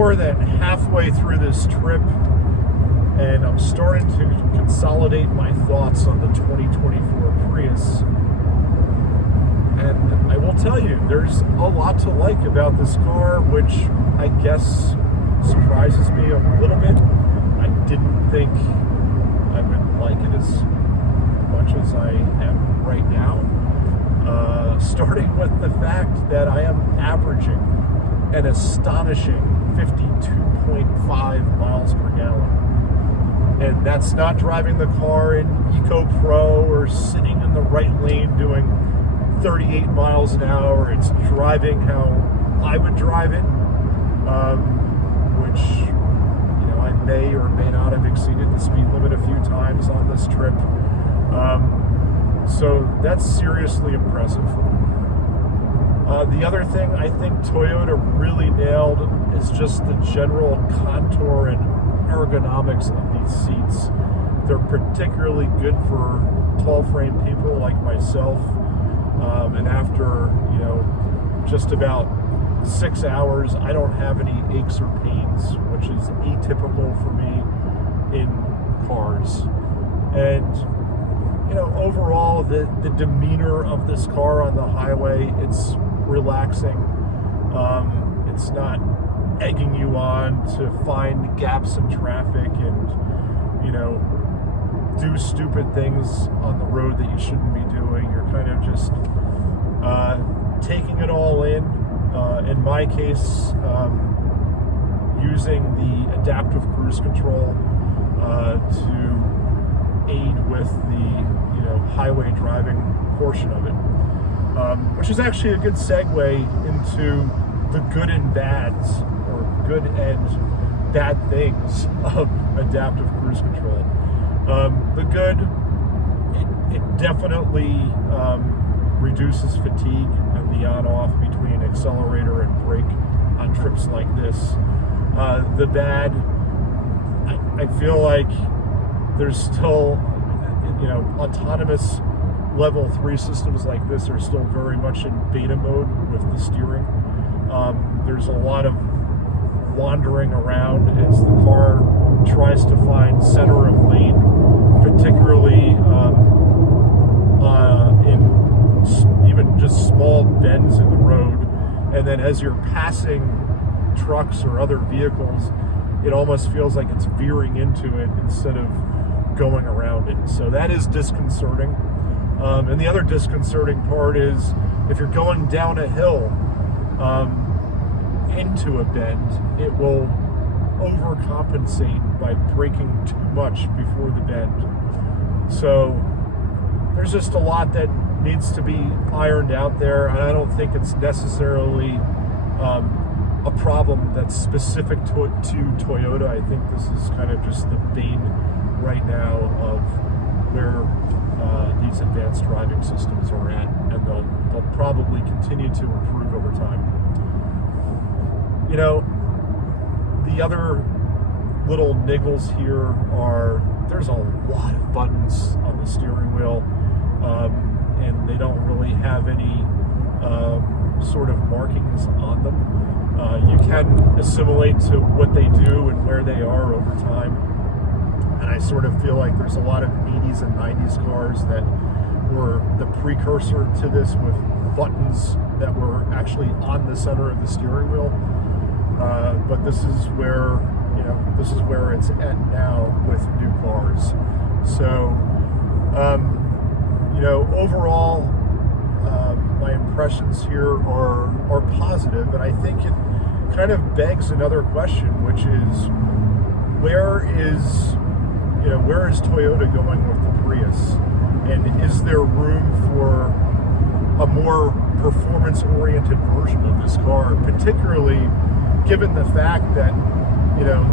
more than halfway through this trip, and I'm starting to consolidate my thoughts on the 2024 Prius. And I will tell you, there's a lot to like about this car, which I guess surprises me a little bit. I didn't think I would like it as much as I am right now. Starting with the fact that I am averaging an astonishing 52.5 miles per gallon. And that's not driving the car in Eco Pro or sitting in the right lane doing 38 miles an hour. It's driving how I would drive it, which, you know, I may or may not have exceeded the speed limit a few times on this trip. So that's seriously impressive. The other thing I think Toyota really nailed is just the general contour and ergonomics of these seats. They're particularly good for tall frame people like myself. And after, you know, just about 6 hours, I don't have any aches or pains, which is atypical for me in cars. And, you know, overall, the demeanor of this car on the highway, it's relaxing. It's not egging you on to find gaps in traffic and, you know, do stupid things on the road that you shouldn't be doing. You're kind of just taking it all in my case, using the adaptive cruise control to aid with the, you know, highway driving portion of it, which is actually a good segue into the good and bads, or good and bad things of adaptive cruise control. The good, it definitely reduces fatigue and the on-off between accelerator and brake on trips like this. The bad, I feel like there's still, you know, autonomous level 3 systems like this are still very much in beta mode with the steering. There's a lot of wandering around as the car tries to find center of lane, particularly in even just small bends in the road. And then as you're passing trucks or other vehicles, it almost feels like it's veering into it instead of going around it. So that is disconcerting. And the other disconcerting part is if you're going down a hill into a bend, it will overcompensate by braking too much before the bend. So there's just a lot that needs to be ironed out there, and I don't think it's necessarily a problem that's specific to Toyota. I think this is kind of just the bane right now of where these advanced driving systems are at, and they'll probably continue to improve over time. You know, the other little niggles here are there's a lot of buttons on the steering wheel, and they don't really have any sort of markings on them. You can assimilate to what they do and where they are over time. And I sort of feel like there's a lot of 80s and 90s cars that were the precursor to this, with buttons that were actually on the center of the steering wheel. But this is where, you know, this is where it's at now with new cars. So, you know, overall, my impressions here are positive, and I think it kind of begs another question, which is, where is Toyota going with the Prius? And is there room for a more performance-oriented version of this car, particularly given the fact that, you know,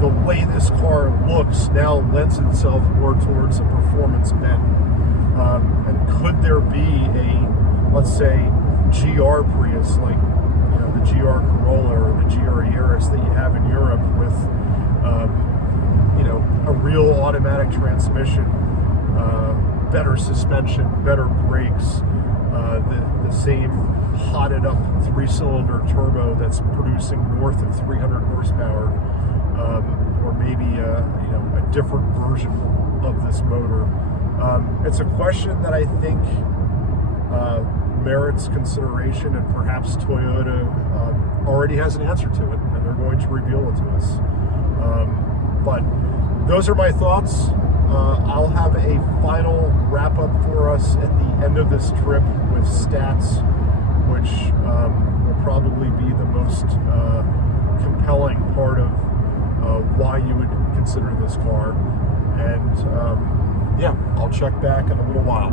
the way this car looks now lends itself more towards a performance bent. And could there be a, let's say, GR Prius, like, you know, the GR Corolla or the GR Yaris that you have in Europe, with you know, a real automatic transmission, better suspension, better brakes, the same hotted up 3-cylinder turbo that's producing north of 300 horsepower, or maybe a different version of this motor. It's a question that I think merits consideration, and perhaps Toyota already has an answer to it, and they're going to reveal it to us. But those are my thoughts. I'll have a final wrap up for us at the end of this trip with stats, which will probably be the most compelling part of why you would consider this car. And yeah, I'll check back in a little while.